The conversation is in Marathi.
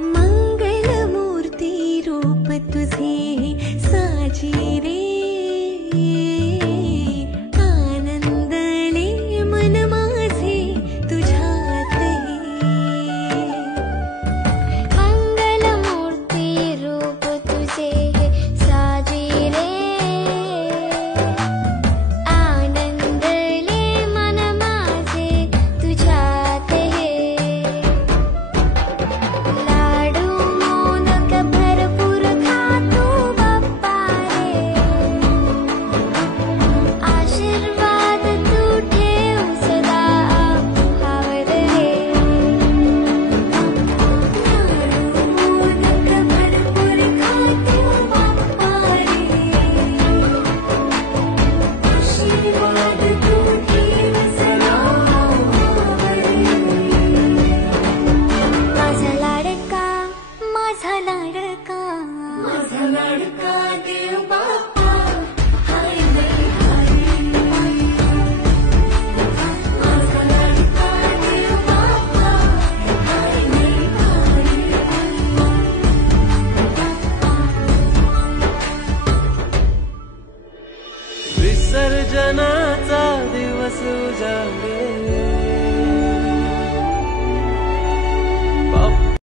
मंगलमूर्ती रूप तुझे साजी रे, आनंदले मन माझे तुझ्यात हे. मंगलमूर्ती रूप तुझे साजी रे, आनंदले मन माझे तुझ्यात हे. लाडू मोदक भरपूर खातो बाप्पा रे, आशीर्वाद तू ठेव सदा आभार रे. मोदक भरपूर खातो बाप्पा रे, आशीर्वाद तू ठेव सदा आभार रे. माझा लाडका, माझा लाडका, माझा लाडका देव बाप्पा, हाय हाय हाय. माझा लाडका देव बाप्पा, हाय हाय हाय. विसर्जनाचा दिवस उजाडले,